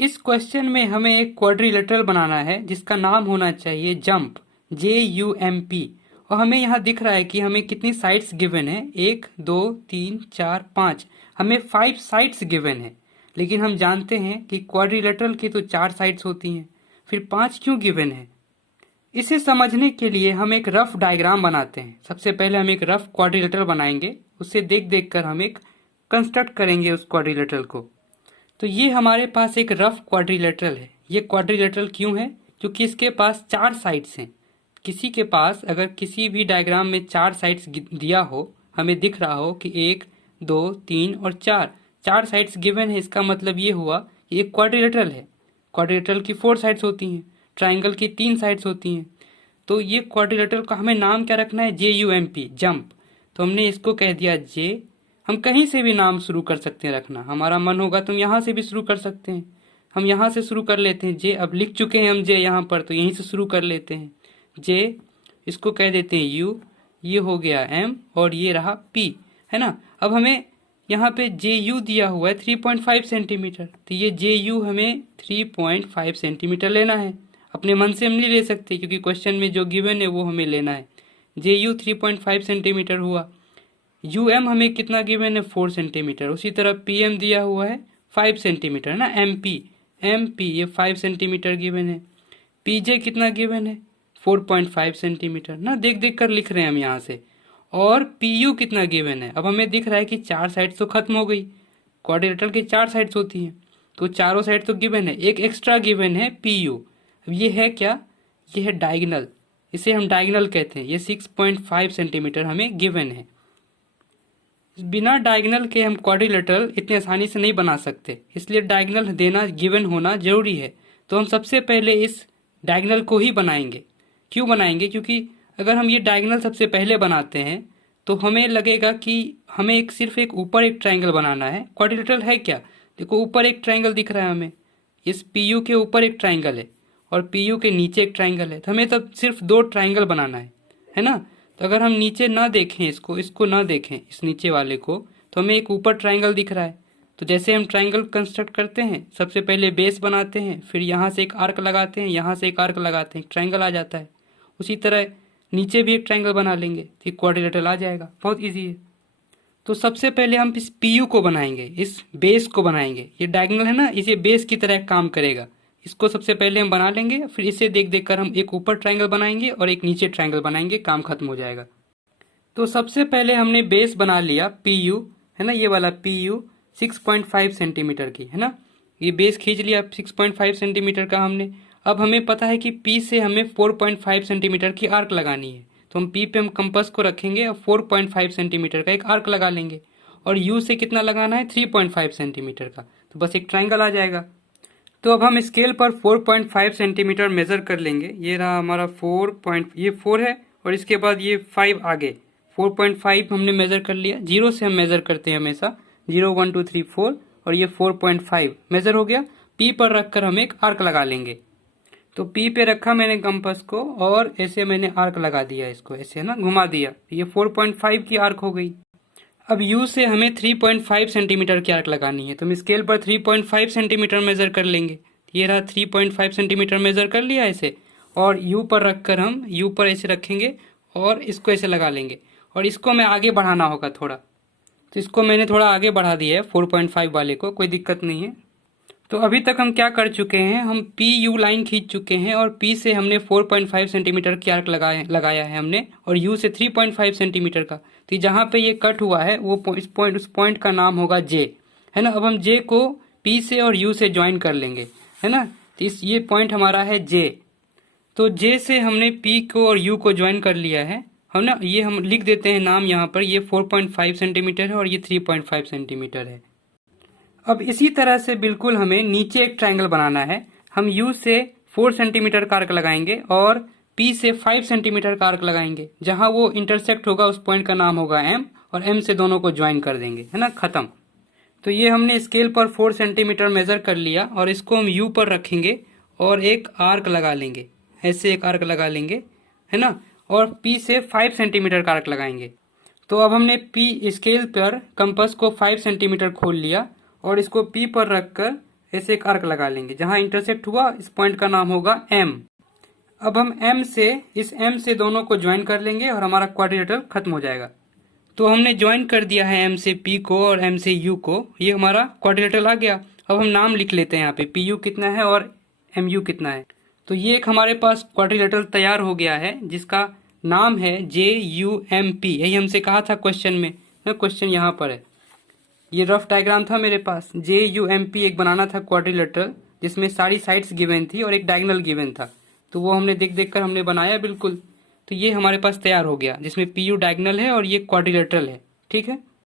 इस क्वेश्चन में हमें एक क्वाड्रिलेटरल बनाना है जिसका नाम होना चाहिए जंप, JUMP। और हमें यहाँ दिख रहा है कि हमें कितनी साइड्स गिवन है, 1 2 3 4 5। हमें 5 साइड्स गिवन है, लेकिन हम जानते हैं कि क्वाड्रिलेटरल की तो 4 साइड्स होती हैं, फिर 5 क्यों गिवन है। इसे समझने के लिए हम एक रफ डायग्राम बनाते हैं। सबसे पहले हम एक रफ क्वाड्रिलेटरल बनाएंगे, उससे देख देख कर हम एक कंस्ट्रक्ट करेंगे उस क्वाड्रिलेटरल को। तो ये हमारे पास एक रफ क्वाड्रिलेटरल है। ये क्वाड्रिलेटरल क्यों है? क्योंकि इसके पास 4 साइड्स हैं। किसी के पास अगर किसी भी डायग्राम में 4 साइड्स दिया हो, हमें दिख रहा हो कि 1 2 3 और 4 साइड्स गिवन है, इसका मतलब ये हुआ कि एक क्वाड्रिलेटरल है। क्वाड्रिलेटरल की 4 साइड्स होती हैं, ट्राइंगल की 3 साइड्स होती हैं। तो ये क्वाड्रिलेटरल का हमें नाम क्या रखना है? JUMP, jump. तो हमने इसको कह दिया जे। हम कहीं से भी नाम शुरू कर सकते हैं रखना, हमारा मन होगा तो हम यहाँ से भी शुरू कर सकते हैं। हम यहाँ से शुरू कर लेते हैं जे। अब लिख चुके हैं हम जे यहाँ पर, तो यहीं से शुरू कर लेते हैं जे। इसको कह देते हैं U, ये हो गया M और ये रहा P, है ना। अब हमें यहाँ पे JU दिया हुआ है 3.5 सेंटीमीटर, तो ये JU हमें 3.5 सेंटीमीटर लेना है। अपने मन से हम नहीं ले सकते क्योंकि क्वेश्चन में जो गिवन है वो हमें लेना है। JU 3.5 सेंटीमीटर हुआ। UM हमें कितना गिवन है? 4 सेंटीमीटर। उसी तरह PM दिया हुआ है 5 सेंटीमीटर ना। MP ये 5 सेंटीमीटर गिवन है। PJ कितना गिवन है? 4.5 सेंटीमीटर ना। देख देख कर लिख रहे हैं हम यहाँ से। और PU कितना गिवन है? अब हमें दिख रहा है कि 4 साइड्स तो खत्म हो गई। क्वाड्रिलेटरल की 4 साइड्स होती हैं, तो चारों साइड तो गिवन है, एक एक्स्ट्रा गिवन है PU। अब ये है क्या? ये है डायगोनल, इसे हम डायगोनल कहते हैं। ये 6.5 सेंटीमीटर हमें गिवन है। बिना डायगोनल के हम क्वाड्रिलेटरल इतने आसानी से नहीं बना सकते, इसलिए डायगोनल देना गिवन होना जरूरी है। तो हम सबसे पहले इस डायगोनल को ही बनाएंगे। क्यों बनाएंगे? क्योंकि अगर हम ये डायगोनल सबसे पहले बनाते हैं तो हमें लगेगा कि हमें सिर्फ एक ऊपर एक ट्रायंगल बनाना है। क्वाड्रिलेटरल है क्या? देखो ऊपर एक ट्रायंगल दिख रहा है हमें, इस PU के ऊपर एक ट्रायंगल है और PU के नीचे एक ट्रायंगल है, तो हमें तब सिर्फ 2 ट्रायंगल बनाना है ना। तो अगर हम नीचे ना देखें, इसको ना देखें, इस नीचे वाले को, तो हमें एक ऊपर ट्रायंगल दिख रहा है। तो जैसे हम ट्रायंगल कंस्ट्रक्ट करते हैं, सबसे पहले बेस बनाते हैं, फिर यहाँ से एक आर्क लगाते हैं, यहाँ से एक आर्क लगाते हैं, ट्रायंगल आ जाता है। उसी तरह नीचे भी एक ट्रायंगल बना लेंगे तो क्वाड्रिलेटरल आ जाएगा। बहुत ईजी है। तो सबसे पहले हम इस PU को बनाएंगे, इस बेस को बनाएंगे। ये डायगोनल है ना, इसे बेस की तरह काम करेगा। इसको सबसे पहले हम बना लेंगे, फिर इसे देख देख कर हम एक ऊपर ट्रायंगल बनाएंगे और एक नीचे ट्रायंगल बनाएंगे, काम खत्म हो जाएगा। तो सबसे पहले हमने बेस बना लिया PU, है ना, ये वाला PU 6.5 सेंटीमीटर की, है ना। ये बेस खींच लिया 6.5 सेंटीमीटर का हमने। अब हमें पता है कि P से हमें 4.5 सेंटीमीटर की आर्क लगानी है, तो हम P पे हम कंपास को रखेंगे और 4.5 सेंटीमीटर का एक आर्क लगा लेंगे। और U से कितना लगाना है? 3.5 सेंटीमीटर का, तो बस एक ट्रायंगल आ जाएगा। तो अब हम स्केल पर 4.5 सेंटीमीटर मेजर कर लेंगे। ये रहा हमारा 4 है और इसके बाद ये 5 आगे, 4.5 हमने मेजर कर लिया। 0 से हम मेजर करते हैं हमेशा, 0 1 2 3 4, और ये 4.5 मेजर हो गया। P पर रखकर हम एक आर्क लगा लेंगे। तो P पे रखा मैंने कंपास को और ऐसे मैंने आर्क लगा दिया, इसको ऐसे ना घुमा दिया, ये 4.5 की आर्क हो गई। अब U से हमें 3.5 सेंटीमीटर की आर्क लगानी है, तो हम स्केल पर 3.5 सेंटीमीटर मेजर कर लेंगे। ये रहा 3.5 सेंटीमीटर मेजर कर लिया ऐसे, और U पर रखकर हम U पर ऐसे रखेंगे और इसको ऐसे लगा लेंगे। और इसको हमें आगे बढ़ाना होगा थोड़ा, तो इसको मैंने थोड़ा आगे बढ़ा दिया है 4.5 वाले को, कोई दिक्कत नहीं है। तो अभी तक हम क्या कर चुके हैं, हम PU लाइन खींच चुके हैं और P से हमने 4.5 सेंटीमीटर की आर्क लगाया है हमने, और U से 3.5 सेंटीमीटर का। तो जहाँ पे ये कट हुआ है वो उस पॉइंट का नाम होगा J, है ना। अब हम J को P से और U से ज्वाइन कर लेंगे, है ना। तो ये पॉइंट हमारा है J। तो J से हमने P को और U को ज्वाइन कर लिया है ना। ये हम लिख देते हैं नाम यहाँ पर, ये 4.5 सेंटीमीटर है और ये 3.5 सेंटीमीटर है। अब इसी तरह से बिल्कुल हमें नीचे एक ट्रायंगल बनाना है। हम U से 4 सेंटीमीटर का आर्क लगाएंगे और P से 5 सेंटीमीटर का आर्क लगाएंगे। जहां वो इंटरसेक्ट होगा उस पॉइंट का नाम होगा M, और M से दोनों को ज्वाइन कर देंगे, है ना, खत्म। तो ये हमने स्केल पर 4 सेंटीमीटर मेजर कर लिया और इसको हम U पर रखेंगे और एक आर्क लगा लेंगे, ऐसे एक आर्क लगा लेंगे, है ना। और P से 5 सेंटीमीटर का आर्क लगाएंगे। तो अब हमने P स्केल पर कंपास को 5 सेंटीमीटर खोल लिया और इसको P पर रखकर ऐसे एक आर्क लगा लेंगे। जहां इंटरसेक्ट हुआ इस पॉइंट का नाम होगा एम। अब हम इस एम से दोनों को ज्वाइन कर लेंगे और हमारा क्वाड्रिलेटरल खत्म हो जाएगा। तो हमने ज्वाइन कर दिया है एम से पी को और एम से यू को, ये हमारा क्वाड्रिलेटरल आ गया। अब हम नाम लिख लेते हैं यहाँ पे, पी यू कितना है और एम यू कितना है। तो ये एक हमारे पास क्वाड्रिलेटरल तैयार हो गया है जिसका नाम है JUMP। यही हमसे कहा था क्वेश्चन में, क्वेश्चन यहाँ पर है। ये रफ डायग्राम था मेरे पास। JUMP एक बनाना था क्वाड्रिलेटरल जिसमें सारी साइड्स गिवन थी और एक डायगोनल गिवन था। तो वो हमने देख देख कर हमने बनाया बिल्कुल। तो ये हमारे पास तैयार हो गया जिसमें PU डायगोनल है और ये क्वाड्रिलेटरल है। ठीक है।